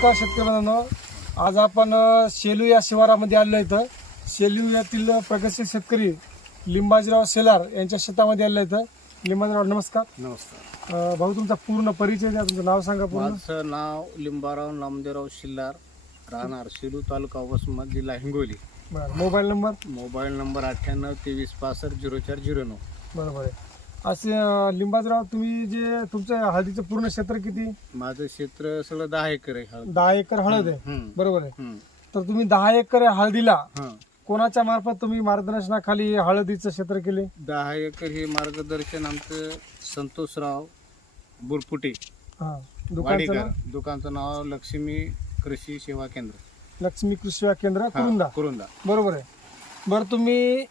नमस्कार शेतकरी बांधवांनो, आज आपण शेलू या शिवारामध्ये आलेलो इथं. शेलू यातील प्रगतशील शेतकरी लिंबाजीराव शेलार यांच्या शेतामध्ये आलेलो इथं. लिंबाजीराव नमस्कार. नमस्कार. भाऊ तुमचा पूर्ण परिचय द्या, तुमचं नाव सांगा पूर्ण. माझं नाव लिंबाराव नामदेवराव शेलार, राहणार शेलू, तालुका वसमत, जिल्हा हिंगोली. बरं, मोबाईल नंबर. Mobile number 98 23 65 0409. बरोबर आहे. असे लिंबाजीराव, तुम्ही जे तुमचं हळदीचं पूर्ण क्षेत्र किती? माझं क्षेत्र सगळं 10 एकर आहे. 10 एकर हळद आहे. हम्म. बरोबर आहे. हम्म. तर तुम्ही 10 एकर हळदीला हं. कोणाच्या मार्फत तुम्ही मार्गदर्शनाखाली हळदीचं क्षेत्र केले? 10 एकर हे मार्गदर्शन आमचं संतोषराव बुरपुटे, हा, दुकानचं वाडेकर. नाव? दुकानचं नाव लक्ष्मी कृषी सेवा केंद्र, लक्ष्मी कृषी सेवा केंद्र, हा, कुरुंदा. कुरुंदा. बरोबर आहे. बरं, तुम्ही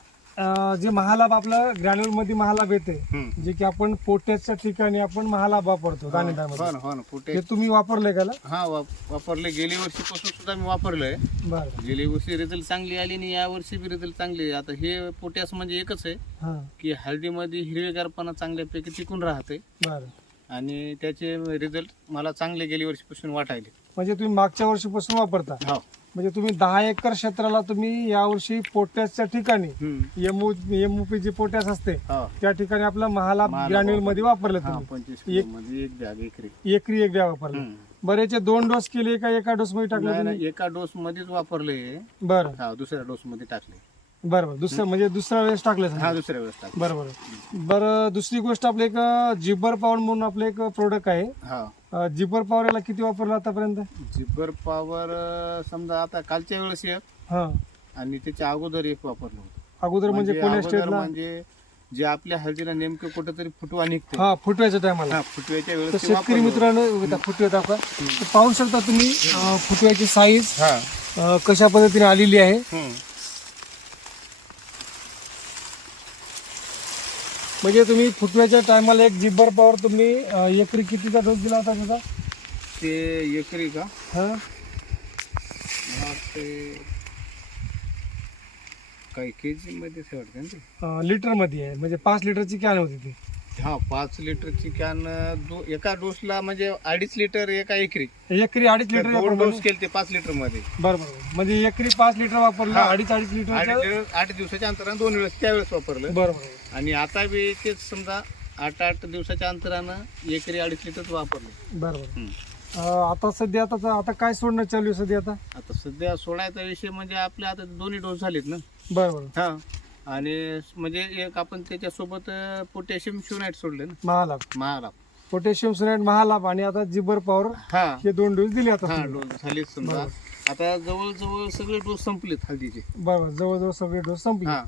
जे महालाभ आपलं ग्रॅन्युअल मध्ये महालाभ येते, हम्म. जे की आपण पोट्याच्या ठिकाणी आपण महालाभ वापरतो दाणेदारमध्ये, हो ना, हो ना, फुटे. ते तुम्ही वापरले का? हा, वापरले. गेल्या वर्षीपासून सुद्धा मी वापरलंय. बरं. गेल्या वर्षी रिझल्ट चांगली आली आणि या वर्षी बी रिझल्ट चांगले आहे. आता हे पोटॅश म्हणजे एकच आहे हा, की हळदीमध्ये हिरवेगारपणा चांगल्यापैकी टिकून राहते बरं. आणि त्याचे रिझल्ट मला चांगले गेल्या वर्षीपासून वाटायले. म्हणजे तुम्ही मागच्या वर्षीपासून वापरता. हो. म्हणजे तुम्ही 10 एकर क्षेत्राला तुम्ही यावर्षी पोट्याच्या ठिकाणी हम्म. एमओपी जे पोटॅश असते हो. त्या ठिकाणी आपला महालाभ ग्रॅन्युअल मध्ये वापरले हा, तुम्ही. 25 किलोमध्ये एक बॅग एकरी. एकरी एक बॅग वापरले. हम्म. बरं, याचे 2 डोस केले का एका डोस मध्ये टाकले नाही, तुम्ही? नाही, एका डोस मध्येच वापरले. बरं हा, दुसऱ्या डोस मध्ये टाकले. बरं. दुसरं म्हणजे दुसऱ्या वेळेस टाकले. हा, दुसऱ्या वेळेस टाकले. बरोबर. बरं, दुसरी गोष्ट, आपलं एक जिबर पॉवर म्हणून आपलं एक प्रोडक्ट आहे. हा, जिबर पॉवर याला किती वापरलं आतापर्यंत? जिब्बर पॉवर समजा आता कालच्या वेळेस एक हा, आणि त्याच्या अगोदर एक वापरलं होतं. अगोदर म्हणजे कोण्या अगोदर स्टेटला? म्हणजे जे आपल्या हळदीला नेमकं कुठेतरी फुटवा निघते. हा, फुटव्याच्या टायमाला. हा, फुटव्याच्या तर वेळेस ते शेतकरी वापरलं मित्रांनो, फुटव्यात आपण तर पाहू शकता तुम्ही फुटव्याची साईज होतं. हा. कशा पद्धतीने आलेली आहे. हम्म. म्हणजे तुम्ही फुटव्याच्या टायमाला एक जिबर पॉवर तुम्ही एकरी कितीचा डोस दिला होता त्याचा? ते एकरी का? हा, मला वाटते काही केजी मध्ये वाटते ना ते. लिटर मध्ये आहे. म्हणजे 5 लिटरची कॅन होती ती. हा, 5 लिटरची कॅन एका डोसला म्हणजे 2.5 लिटर एका एकरी. एकरी 2.5 लिटर 2 डोस केले ते 5 लिटर मध्ये. बरोबर. म्हणजे एकरी 5 लिटर वापरलं, हा. 2.5 लिटर. 8 दिवसाच्या अंतरानं 2 वेळेस त्यावेळेस वापरलं. बरोबर. आणि आता बी तेच समजा 8 दिवसाच्या अंतरानं एकरी 2.5 लिटर वापरलं. बरोबर. हम्म. आता सध्या आता काय सोडणं चालू आहे सध्या? आता सध्या सोडायचा विषय म्हणजे आपले आता 2 डोस झालेत ना. बरोबर. हा, आणि म्हणजे एक आपण त्याच्यासोबत पोटॅशियम शोनाइट सोडले ना, महालाभ, महालाभ. पोटॅशियम सोनाइट महालाभ आणि आता जिबर पॉवर हा, हे 2 डोस दिले आता हा, तुम्ही. डोस झालेत समजा. आता जवळजवळ सगळे डोस संपलेत हळदीचे. बरोबर, जवळजवळ सगळे डोस संपले. हा.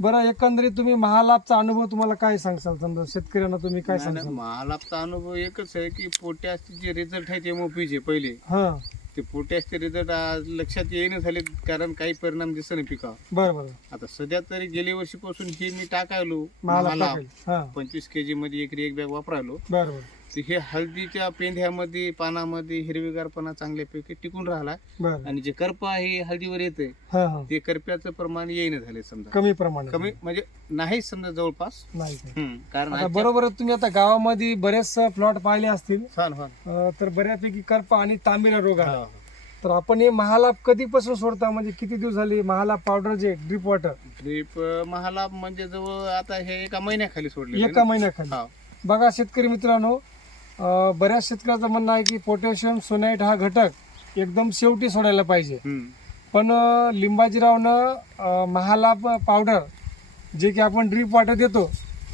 बरं, एकंदरीत तुम्ही महालाभचा अनुभव तुम्हाला काय सांगसाल? समजा शेतकऱ्यांना तुम्ही काय नाही, नाही, सांगसाल? महालाभचा अनुभव एकच आहे की पोटॅशचे जे रिझल्ट आहेत एमओपीचे पहिले, हा, ते पोटॅशचे रिझल्ट लक्षात येणं झाले, कारण काही परिणाम दिसत पिकावर. बरोबर. आता सध्या तरी गेल्या वर्षीपासून हे मी टाकायलो महालाभ महालाभ. टाकेल. हा, 25 kg मध्ये एकरी एक बॅग वापरायलो. बरोबर. तर हे हळदीच्या पेंढ्यामध्ये पानामध्ये हिरवेगारपणा चांगल्यापैकी टिकून राहिला. बरं. आणि जे करप आहे हळदीवर येते, हा, हा, ते करप्याचं प्रमाण येईन झाले समजा. कमी प्रमाणात. कमी म्हणजे नाहीच समजा जवळपास. नाही काय. कारण आता बरोबर आहे, तुम्ही आता गावामध्ये बरेच प्लॉट पाहिले असतील, छान तर बऱ्यापैकी करपा आणि तांबेरा रोग आहे. तर आपण हे महालाभ कधीपासून सोडता? म्हणजे किती दिवस झाले महालाभ पावडर जे ड्रिप वॉटर? ड्रीप महालाभ म्हणजे जवळ आता हे एका महिन्याखाली सोडले. एका महिन्याखाली. हा. बघा शेतकरी मित्रांनो, बऱ्याच शेतकऱ्याचं म्हणणं आहे की पोटॅशियम सोनाइट हा घटक एकदम शेवटी सोडायला पाहिजे. पण लिंबाजीरावनं महालाभ पावडर जे की आपण ड्रिप वॉटर देतो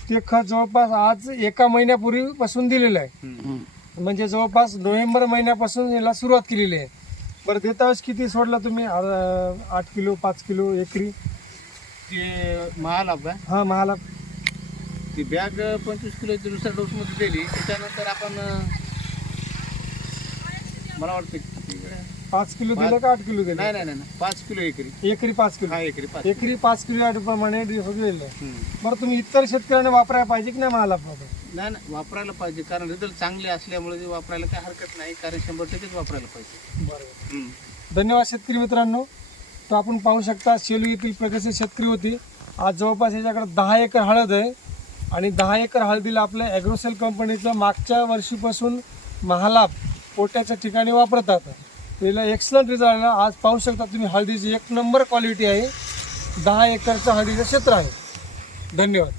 ते खत जवळपास आज एका महिन्यापूर्वीपासून दिलेलं आहे. म्हणजे जवळपास नोव्हेंबर महिन्यापासून याला सुरुवात केलेली आहे. बरं, देता वेळेस किती सोडला तुम्ही? 8 किलो 5 किलो एकरी? ते महालाभ आहे. हा, महालाभ ती बॅग 25 किलोची दुसऱ्या डोस मध्ये दिली. त्याच्यानंतर आपण मला वाटतं 5 किलो दिलं का 8 किलो दिलं? नाही नाही नाही 5 किलो एकरी. एकरी 5 किलो. हा, एकरी 5. एकरी 5 किलो या प्रमाणे दिलेलं आहे. हम्म. बरं, तुम्ही इतर शेतकऱ्यांना वापरायला पाहिजे की नाही महालाभ पावडर? नाही नाही, वापरायला पाहिजे, कारण रिझल्ट चांगले असल्यामुळे ते वापरायला काही हरकत नाही, कारण 100% वापरायला पाहिजे. बरोबर. धन्यवाद शेतकरी मित्रांनो. तर आपण पाहू शकता शेलू येथील प्रगतशील शेतकरी होती. आज जवळपास याच्याकडे 10 एकर हळद आहे आणि 10 एकर हळदीला आपल्या ॲग्रोसेल कंपनीचं मागच्या वर्षीपासून महालाभ पोट्याच्या ठिकाणी वापरतात. त्याला एक्सलंट रिझल्ट आला. आज पाहू शकता तुम्ही हळदीची एक नंबर क्वालिटी आहे. 10 एकरचं हळदीचं क्षेत्र आहे. धन्यवाद.